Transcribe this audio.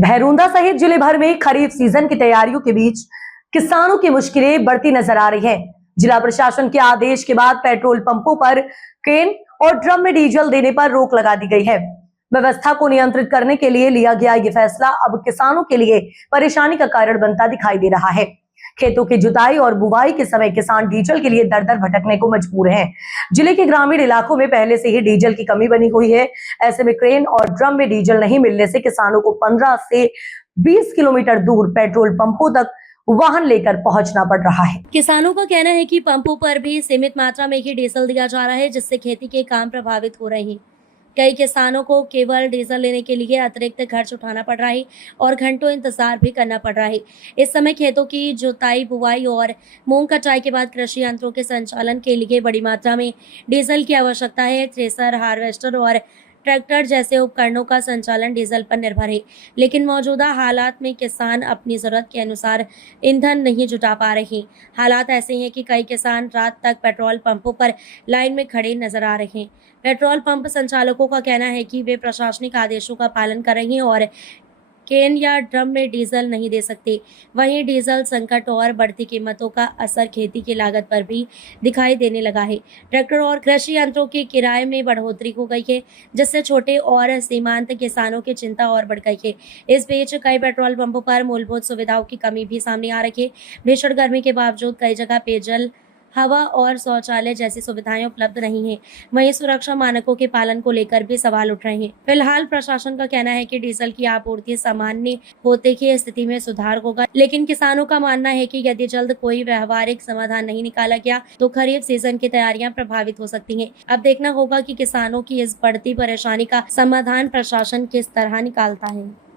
भैरूंदा सहित जिले भर में खरीफ सीजन की तैयारियों के बीच किसानों की मुश्किलें बढ़ती नजर आ रही हैं। जिला प्रशासन के आदेश के बाद पेट्रोल पंपों पर केन और ड्रम में डीजल देने पर रोक लगा दी गई है। व्यवस्था को नियंत्रित करने के लिए लिया गया ये फैसला अब किसानों के लिए परेशानी का कारण बनता दिखाई दे रहा है। खेतों की जुताई और बुवाई के समय किसान डीजल के लिए दर दर भटकने को मजबूर हैं। जिले के ग्रामीण इलाकों में पहले से ही डीजल की कमी बनी हुई है। ऐसे में क्रेन और ड्रम में डीजल नहीं मिलने से किसानों को 15 से 20 किलोमीटर दूर पेट्रोल पंपों तक वाहन लेकर पहुंचना पड़ रहा है। किसानों का कहना है कि पंपों पर भी सीमित मात्रा में ही डीजल दिया जा रहा है, जिससे खेती के काम प्रभावित हो रहे हैं। कई किसानों को केवल डीजल लेने के लिए अतिरिक्त खर्च उठाना पड़ रहा है और घंटों इंतजार भी करना पड़ रहा है। इस समय खेतों की जुताई, बुवाई और मूंग कटाई के बाद कृषि यंत्रों के संचालन के लिए बड़ी मात्रा में डीजल की आवश्यकता है। थ्रेसर, हार्वेस्टर और ट्रैक्टर जैसे उपकरणों का संचालन डीजल पर निर्भर है, लेकिन मौजूदा हालात में किसान अपनी जरूरत के अनुसार ईंधन नहीं जुटा पा रहे। हालात ऐसे हैं कि कई किसान रात तक पेट्रोल पंपों पर लाइन में खड़े नजर आ रहे हैं। पेट्रोल पंप संचालकों का कहना है कि वे प्रशासनिक आदेशों का पालन कर रहे हैं और केन या ड्रम में डीजल नहीं दे सकते। वहीं डीजल संकट और बढ़ती कीमतों का असर खेती की लागत पर भी दिखाई देने लगा है। ट्रैक्टर और कृषि यंत्रों के किराए में बढ़ोतरी हो गई है, जिससे छोटे और सीमांत किसानों की चिंता और बढ़ गई है। इस बीच कई पेट्रोल पंपों पर मूलभूत सुविधाओं की कमी भी सामने आ रही है। भीषण गर्मी के बावजूद कई जगह पेयजल, हवा और शौचालय जैसी सुविधाएं उपलब्ध नहीं है। वहीं सुरक्षा मानकों के पालन को लेकर भी सवाल उठ रहे हैं। फिलहाल प्रशासन का कहना है कि डीजल की आपूर्ति सामान्य होते की स्थिति में सुधार होगा, लेकिन किसानों का मानना है कि यदि जल्द कोई व्यवहारिक समाधान नहीं निकाला गया तो खरीफ सीजन की तैयारियां प्रभावित हो सकती हैं। अब देखना होगा कि किसानों की इस बढ़ती परेशानी का समाधान प्रशासन किस तरह निकालता है।